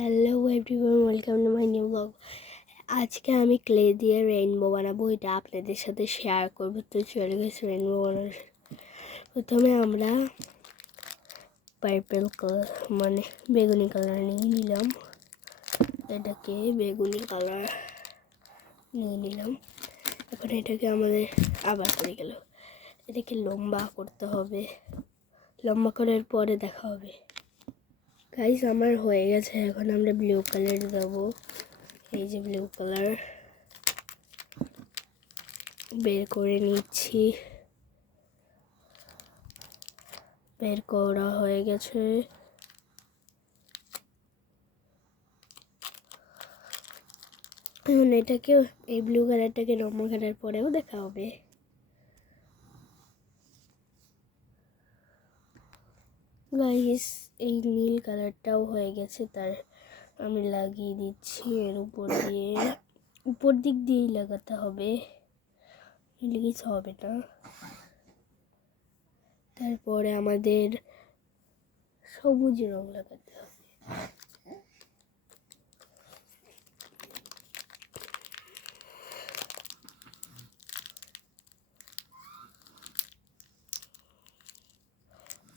Hello everyone, welcome to my new blog. আজকে আমি clay দিয়ে রেইনবো বানাবো, এটা আপনাদের সাথে শেয়ার করবো। তো চলে গেছে রেইনবো বানানো। প্রথমে আমরা পার্পল কালার মানে বেগুনি কালার নিয়ে নিলাম, এটাকে বেগুনি কালার নিয়ে নিলাম। এখন এটাকে আমাদের আবার পড়ে গেল, এটাকে লম্বা করতে হবে। লম্বা করার পরে দেখা হবে। গাইস আমার হয়ে গেছে, এখন আমরা ব্লু কালার দেবো। এই যে ব্লু কালার বের করে নিচ্ছি, বের করা হয়ে গেছে। এখন এটাকেও এই ব্লু কালারটাকে লম্বা করার পরেও দেখা হবে। গাইস এই নীল কালারটাও হয়ে গেছে, তার আমি লাগিয়ে দিচ্ছি এর উপর দিয়ে। উপর দিক দিয়েই লাগাতে হবে, কিছু হবে না। তারপরে আমাদের সবুজ রং লাগাতে হবে।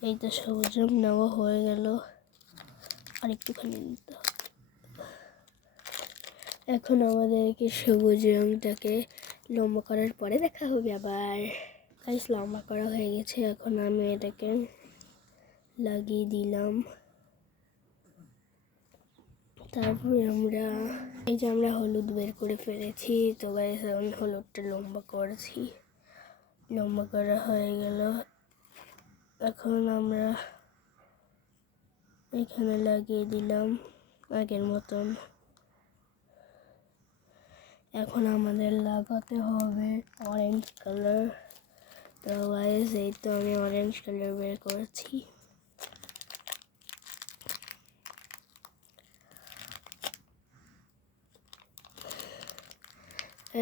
এই তো সবুজ রং নেওয়া হয়ে গেল, আর একটুখানি নিতে হবে। এখন আমাদেরকে সবুজ রংটাকে লম্বা করার পরে দেখা হবে আবার। গাইস লম্বা করা হয়ে গেছে, এখন আমি এটাকে লাগিয়ে দিলাম। তারপরে আমরা এই যে আমরা হলুদ বের করে ফেলেছি। তো গাইস এখন হলুদটা লম্বা করেছি, লম্বা করা হয়ে গেল। এখন আমরা এখানে লাগিয়ে দিলাম আগের মতন। এখন আমাদের লাগাতে হবে অরেঞ্জ কালার। তো গাইস এই তো আমি অরেঞ্জ কালার বের করেছি।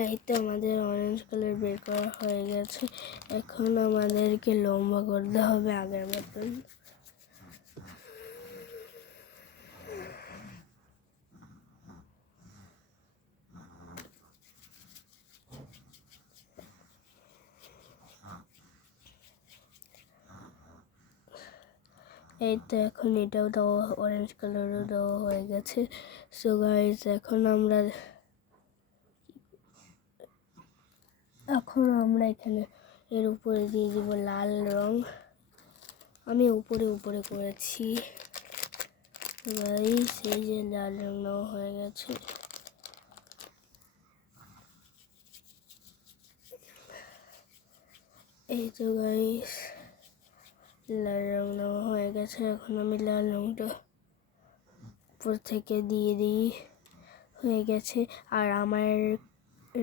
এই তো আমাদের অরেঞ্জ কালার বের করা হয়ে গেছে। এখন আমাদেরকে লম্বা করতে হবে আগের মতন। এই তো এখন এটাও দেওয়া, অরেঞ্জ কালারও দেওয়া হয়ে গেছে। সো গাইস এখন আমরা এখানে এর উপরে দিয়ে দিব লাল রং। আমি উপরে উপরে করেছি গাইস, এই যে লাল রং নেওয়া হয়ে গেছে। এই তো গাইস লাল রং নেওয়া হয়ে গেছে। এখন আমি লাল রংটা উপর থেকে দিয়ে দিই, হয়ে গেছে। আর আমার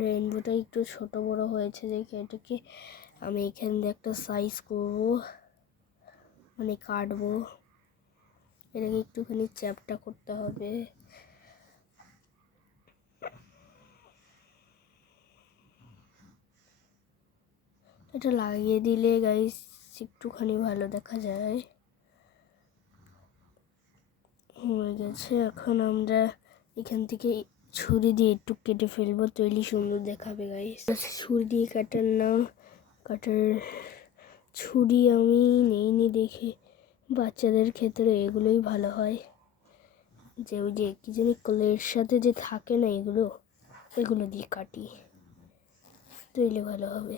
রেইনবোটা একটু ছোট বড় হয়েছে দেখে এটাকে আমি এখান দিয়ে একটা সাইজ করব, মানে কাটবো। এটাকে একটুখানি চ্যাপটা করতে হবে। এটা লাগিয়ে দিলে গাইস একটুখানি ভালো দেখা যায়। হয়ে গেছে, এখন আমরা এখান থেকে ছুরি দিয়ে একটু কেটে ফেলবো, তৈরি সুন্দর দেখাবে গাইস। ছুরি দিয়ে কাটার না, কাটার ছুরি আমি নেইনি দেখে, বাচ্চাদের ক্ষেত্রে এগুলোই ভালো হয়। যে ওই যে কি জানি ক্লের সাথে যে থাকে না, এগুলো দিয়ে কাটি, তৈলে ভালো হবে।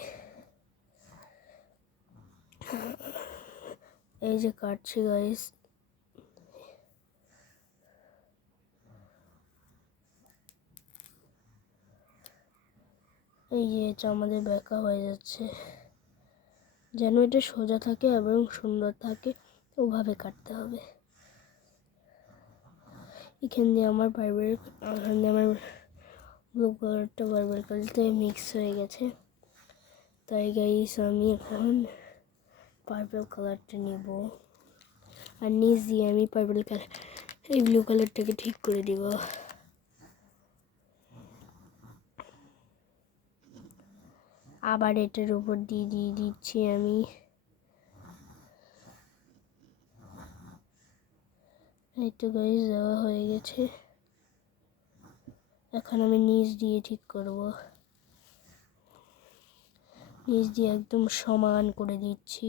এই যে কাটছি গাইস, এই যে এটা আমাদের বেঁকা হয়ে যাচ্ছে। যেন এটা সোজা থাকে এবং সুন্দর থাকে, ওভাবে কাটতে হবে। এখান দিয়ে আমার ব্লু কালারটা বারবার কালারটা মিক্স হয়ে গেছে। তাই গাইস আমি এখন পার্পল কালারটা নিব, আর নিচ দিয়ে আমি পার্পল কালার এই ব্লু কালারটাকে ঠিক করে দিব। আবার এটার উপর দিয়ে দিচ্ছি আমি। এই তো গাইস দেওয়া হয়ে গেছে। এখন আমি নিচ দিয়ে ঠিক করব। নিচ দিয়ে একদম সমান করে দিচ্ছি।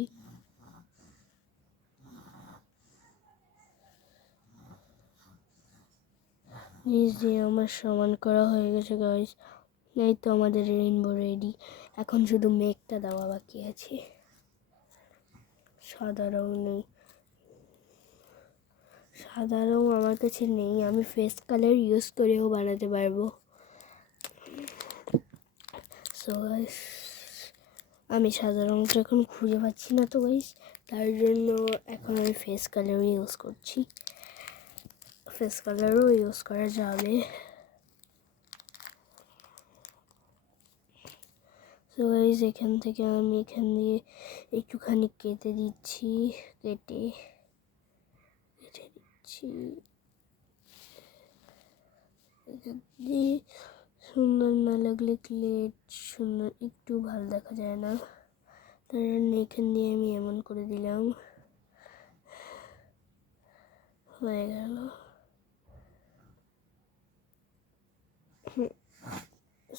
নিচ দিয়ে আমার সমান করা হয়ে গেছে গাইস। এই তো আমাদের রেইনবো রেডি। এখন শুধু মেঘটা দেওয়া বাকি আছে। সাদা রং নেই, সাদা রং আমার কাছে নেই, আমি ফেস কালার ইউজ করেও বানাতে পারবো। সো গাইস আমি সাদা রংটা এখন খুঁজে পাচ্ছি না তো গাইস, তার জন্য এখন আমি ফেস কালার ইউজ করছি। ফেস কালারও ইউজ করা যাবে। সো গাইস এখান থেকে আমি এখান দিয়ে একটুখানি কেটে দিচ্ছি, কেটে দিচ্ছি। সুন্দর না লাগলে ক্লেট সুন্দর একটু ভালো দেখা যায় না, তার জন্য এখান দিয়ে আমি এমন করে দিলাম। হয়ে গেল।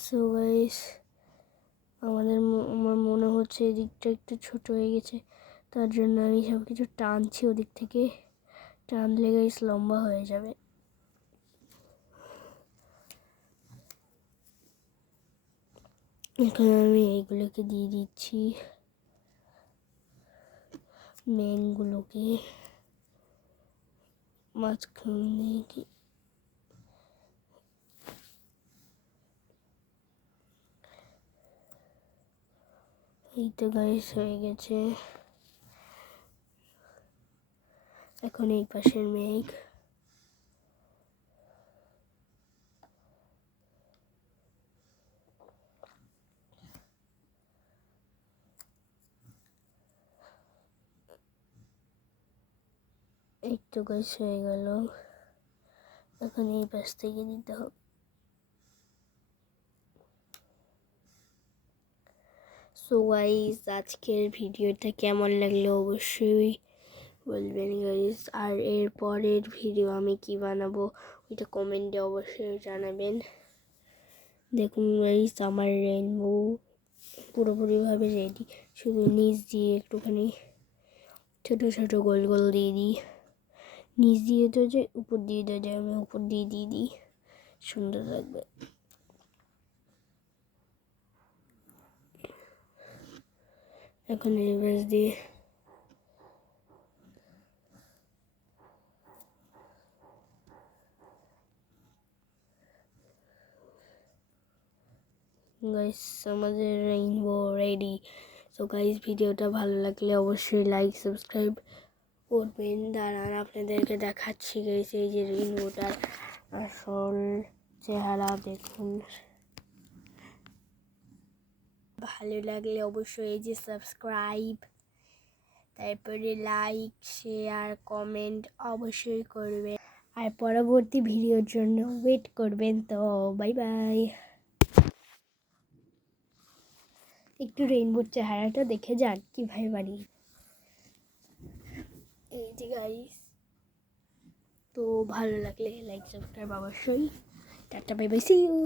সো গাইস আমার মনে হচ্ছে এদিকটা একটু ছোট হয়ে গেছে, তার জন্য আমি সব কিছু টানছি ওদিক থেকে। টানলে গাইস লম্বা হয়ে যাবে। এখন আমি এইগুলোকে দিয়ে দিচ্ছি, মেনগুলোকে মাঝখানে দিয়ে। এই তো গাইস হয়ে গেছে। এখন এই পাশের মেঘ। এই তো গাইস হয়ে গেল। এখন এই পাশ থেকে দিতে হবে। সো গাইস আজকের ভিডিওটা কেমন লাগলো অবশ্যই বলবেন গাইস। আর এর পরের ভিডিও আমি কি বানাবো ওইটা কমেন্টে অবশ্যই জানাবেন। দেখুন গাইস আমার রেইনবো পুরোপুরিভাবে রেডি, শুধু নিচ দিয়ে একটুখানি ছোট ছোট গোল গোল দিয়ে দিই। নিচ দিয়ে তো যায়, উপর দিয়ে তো যায়, আমি উপর দিয়ে দিই, সুন্দর লাগবে। এখন এই ব্রাশ দিয়ে গাইস আমাদের রেইনবো রেডি। সো গাইস ভিডিওটা ভালো লাগলে অবশ্যই লাইক সাবস্ক্রাইব করবেন। দাঁড়ান আপনাদেরকে দেখাচ্ছি গাইস, এই যে রেইনবোটার আসল চেহারা দেখুন। ভালো লাগলে অবশ্যই এই যে সাবস্ক্রাইব, তারপরে লাইক শেয়ার কমেন্ট অবশ্যই করবেন, আর পরবর্তী ভিডিওর জন্য ওয়েট করবেন। তো বাই বাই। একটু রেইনবোর চেহারাটা দেখে যান কিভাবে বানিয়ে। এই যে গাইস, তো ভালো লাগলে লাইক সাবস্ক্রাইব অবশ্যই। Tata bye bye, see you.